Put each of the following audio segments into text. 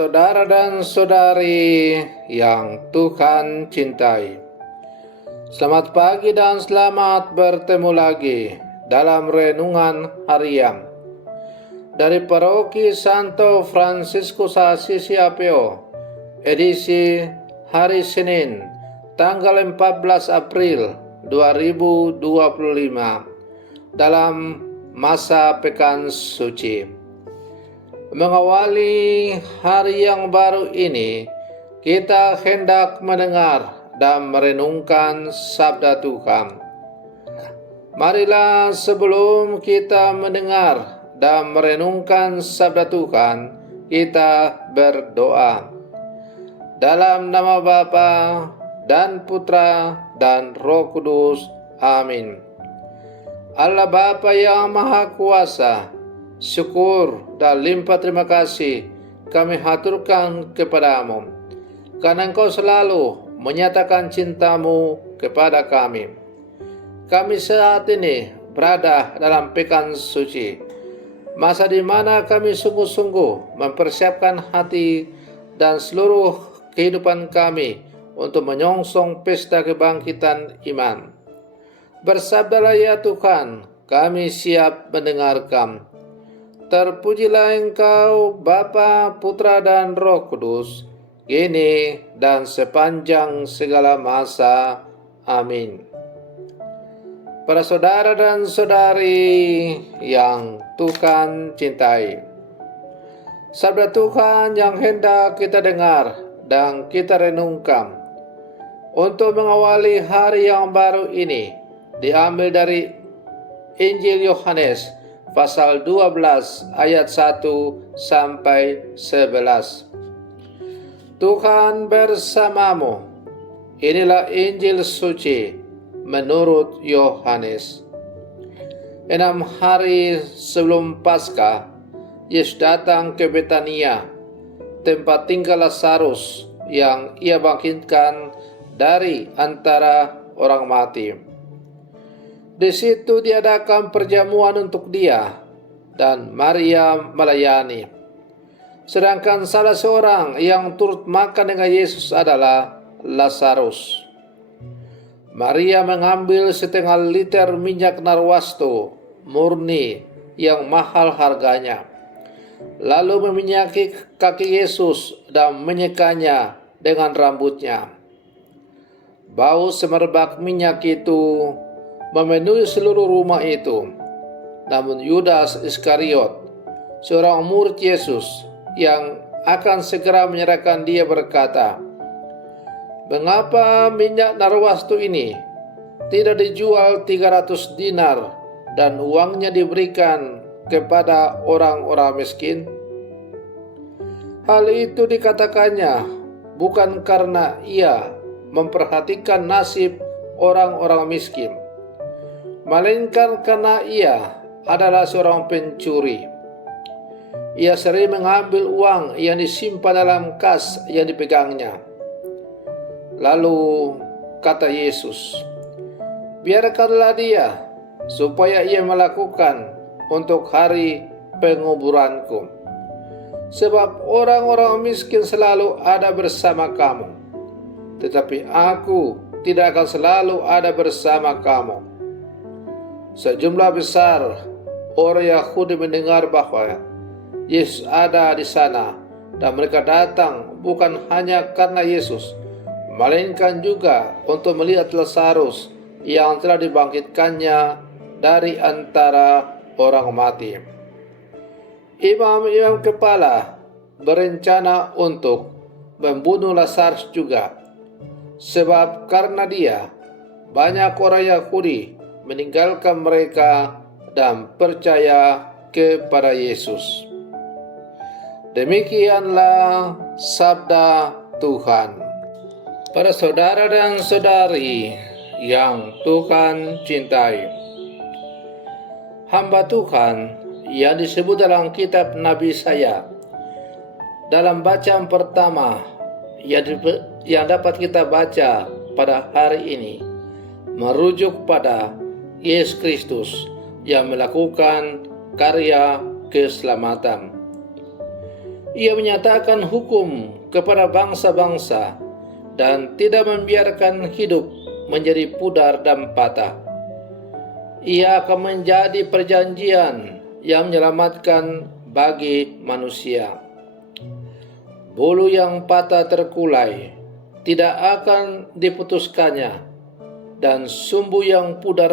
Saudara dan saudari yang Tuhan cintai, selamat pagi dan selamat bertemu lagi dalam renungan harian dari Paroki Santo Fransiskus Assisi Apio, edisi hari Senin, tanggal 14 April 2025, dalam masa Pekan Suci. Mengawali hari yang baru ini, kita hendak mendengar dan merenungkan sabda Tuhan. Marilah sebelum kita mendengar dan merenungkan sabda Tuhan, kita berdoa. Dalam nama Bapa dan Putra dan Roh Kudus. Amin. Allah Bapa yang Maha Kuasa, syukur dan limpah terima kasih kami haturkan kepadamu, karena Engkau selalu menyatakan cintamu kepada kami. Kami saat ini berada dalam pekan suci, masa di mana kami sungguh-sungguh mempersiapkan hati dan seluruh kehidupan kami untuk menyongsong pesta kebangkitan iman. Bersabdalah ya Tuhan, kami siap mendengarkan. Terpujilah Engkau, Bapa, Putra, dan Roh Kudus, kini dan sepanjang segala masa. Amin. Para saudara dan saudari yang Tuhan cintai, sabda Tuhan yang hendak kita dengar dan kita renungkan untuk mengawali hari yang baru ini diambil dari Injil Yohanes pasal 12 ayat 1 sampai 11. Tuhan bersamamu. Inilah Injil suci menurut Yohanes. 6 hari sebelum Paskah, Yesus datang ke Betania, tempat tinggal Lazarus yang ia bangkitkan dari antara orang mati. Di situ diadakan perjamuan untuk dia, dan Maria melayani. Sedangkan salah seorang yang turut makan dengan Yesus adalah Lazarus. Maria mengambil setengah liter minyak narwastu murni yang mahal harganya, lalu meminyaki kaki Yesus dan menyekanya dengan rambutnya. Bau semerbak minyak itu memenuhi seluruh rumah itu. Namun Yudas Iskariot, seorang murid Yesus yang akan segera menyerahkan dia, berkata, "Mengapa minyak narwastu ini tidak dijual 300 dinar dan uangnya diberikan kepada orang-orang miskin?" Hal itu dikatakannya bukan karena ia memperhatikan nasib orang-orang miskin, melainkan karena ia adalah seorang pencuri. Ia sering mengambil uang yang disimpan dalam kas yang dipegangnya. Lalu kata Yesus, "Biarkanlah dia, supaya ia melakukan untuk hari penguburanku. Sebab orang-orang miskin selalu ada bersama kamu, tetapi aku tidak akan selalu ada bersama kamu." Sejumlah besar orang Yahudi mendengar bahwa Yesus ada di sana, dan mereka datang bukan hanya karena Yesus, melainkan juga untuk melihat Lazarus yang telah dibangkitkannya dari antara orang mati. Imam-imam kepala berencana untuk membunuh Lazarus juga, sebab karena dia, banyak orang Yahudi meninggalkan mereka dan percaya kepada Yesus. Demikianlah sabda Tuhan. Para saudara dan saudari yang Tuhan cintai, hamba Tuhan yang disebut dalam kitab Nabi Yesaya, dalam bacaan pertama yang dapat kita baca pada hari ini, merujuk pada Yesus Kristus yang melakukan karya keselamatan. Ia menyatakan hukum kepada bangsa-bangsa dan tidak membiarkan hidup menjadi pudar dan patah. Ia akan menjadi perjanjian yang menyelamatkan bagi manusia. Bulu yang patah terkulai tidak akan diputuskannya, dan sumbu yang pudar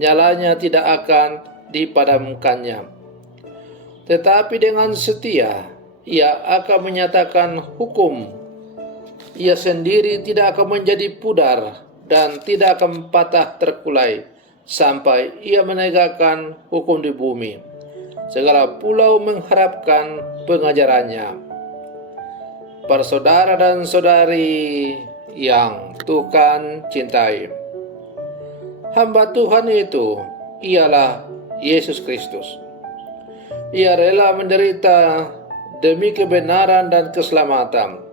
nyalanya tidak akan dipadamkannya. Tetapi dengan setia ia akan menyatakan hukum. Ia sendiri tidak akan menjadi pudar dan tidak akan patah terkulai sampai ia menegakkan hukum di bumi. Segala pulau mengharapkan pengajarannya. Para saudara dan saudari yang Tuhan cintai, hamba Tuhan itu ialah Yesus Kristus. Ia rela menderita demi kebenaran dan keselamatan.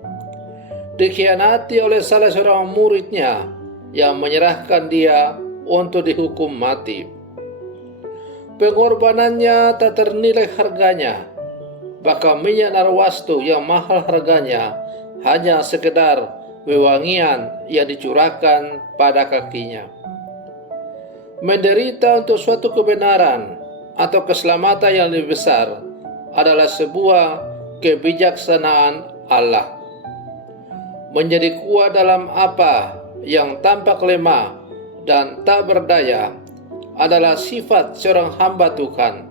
Dikhianati oleh salah seorang muridnya yang menyerahkan dia untuk dihukum mati. Pengorbanannya tak ternilai harganya. Bahkan minyak narwastu yang mahal harganya hanya sekedar wewangian yang dicurahkan pada kakinya. Menderita untuk suatu kebenaran atau keselamatan yang lebih besar adalah sebuah kebijaksanaan Allah. Menjadi kuat dalam apa yang tampak lemah dan tak berdaya adalah sifat seorang hamba Tuhan.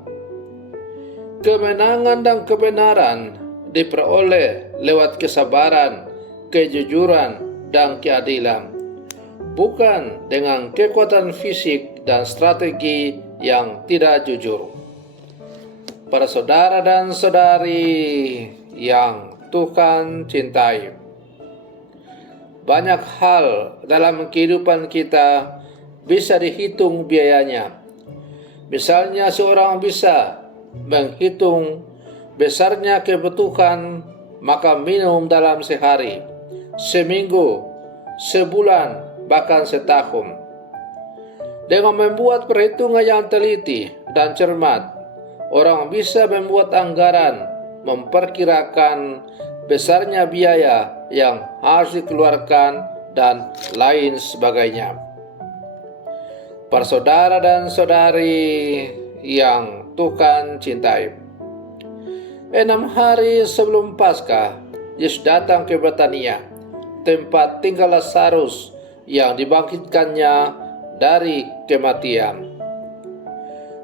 Kemenangan dan kebenaran diperoleh lewat kesabaran, kejujuran, dan keadilan, bukan dengan kekuatan fisik dan strategi yang tidak jujur. Para saudara dan saudari yang Tuhan cintai, banyak hal dalam kehidupan kita bisa dihitung biayanya. Misalnya seorang bisa menghitung besarnya kebutuhan makan minum dalam sehari, seminggu, sebulan, bahkan setahun. Dengan membuat perhitungan yang teliti dan cermat, orang bisa membuat anggaran, memperkirakan besarnya biaya yang harus dikeluarkan dan lain sebagainya. Para saudara dan saudari yang Tuhan cintai, 6 hari sebelum Paskah, Yesus datang ke Betania, tempat tinggal Lazarus yang dibangkitkannya dari kematian.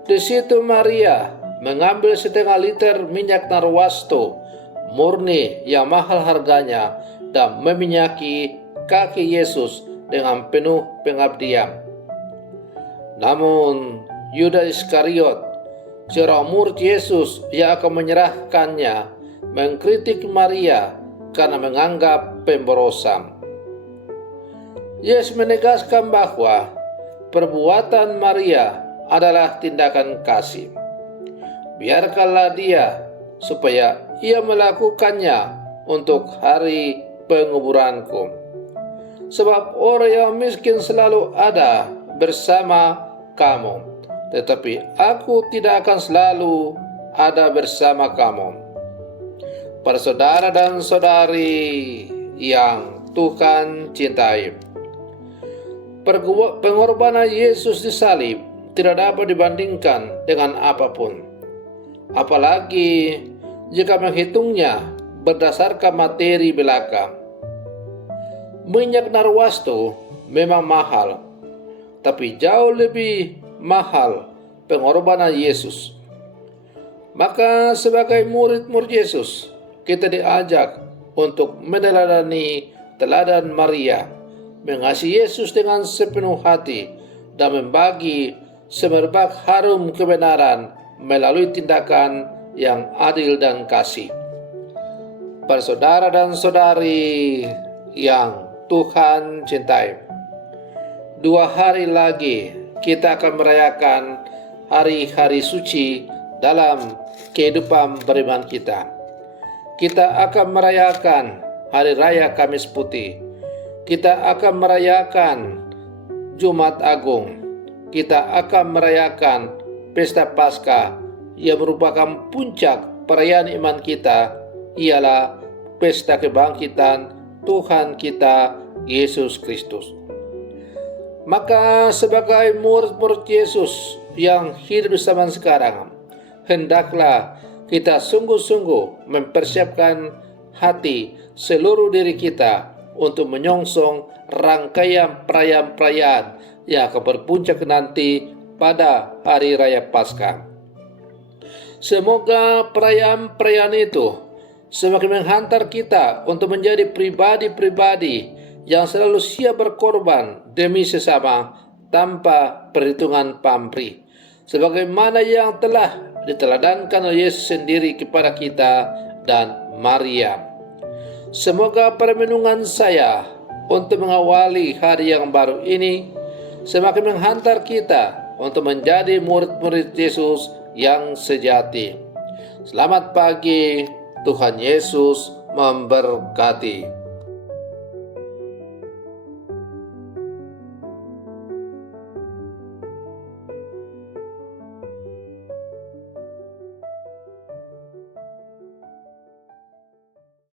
Di situ Maria mengambil setengah liter minyak narwastu murni yang mahal harganya dan meminyaki kaki Yesus dengan penuh pengabdian. Namun Yudas Iskariot, seorang murid Yesus yang akan menyerahkannya, mengkritik Maria karena menganggap pemborosan. Yesus menegaskan bahwa perbuatan Maria adalah tindakan kasih. Biarkanlah dia supaya ia melakukannya untuk hari penguburanku. Sebab orang yang miskin selalu ada bersama kamu, tetapi aku tidak akan selalu ada bersama kamu. Para saudara dan saudari yang Tuhan cintai, pengorbanan Yesus di salib tidak dapat dibandingkan dengan apapun, apalagi jika menghitungnya berdasarkan materi belaka. Minyak narwastu memang mahal, tapi jauh lebih mahal pengorbanan Yesus. Maka sebagai murid-murid Yesus, kita diajak untuk meneladani teladan Maria, mengasihi Yesus dengan sepenuh hati, dan membagi semerbak harum kebenaran melalui tindakan yang adil dan kasih. Para saudara dan saudari yang Tuhan cintai, 2 hari lagi kita akan merayakan hari-hari suci dalam kehidupan beriman kita. Kita akan merayakan Hari Raya Kamis Putih. Kita akan merayakan Jumat Agung. Kita akan merayakan Pesta Paskah yang merupakan puncak perayaan iman kita ialah pesta kebangkitan Tuhan kita Yesus Kristus. Maka sebagai murid-murid Yesus yang hidup di zaman sekarang, hendaklah kita sungguh-sungguh mempersiapkan hati seluruh diri kita untuk menyongsong rangkaian perayaan-perayaan yang akan berpuncak nanti pada Hari Raya Paskah. Semoga perayaan-perayaan itu semakin menghantar kita untuk menjadi pribadi-pribadi yang selalu siap berkorban demi sesama tanpa perhitungan pamrih, sebagaimana yang telah diteladankan oleh Yesus sendiri kepada kita dan Maria. Semoga permenungan saya untuk mengawali hari yang baru ini semakin menghantar kita untuk menjadi murid-murid Yesus yang sejati. Selamat pagi, Tuhan Yesus memberkati.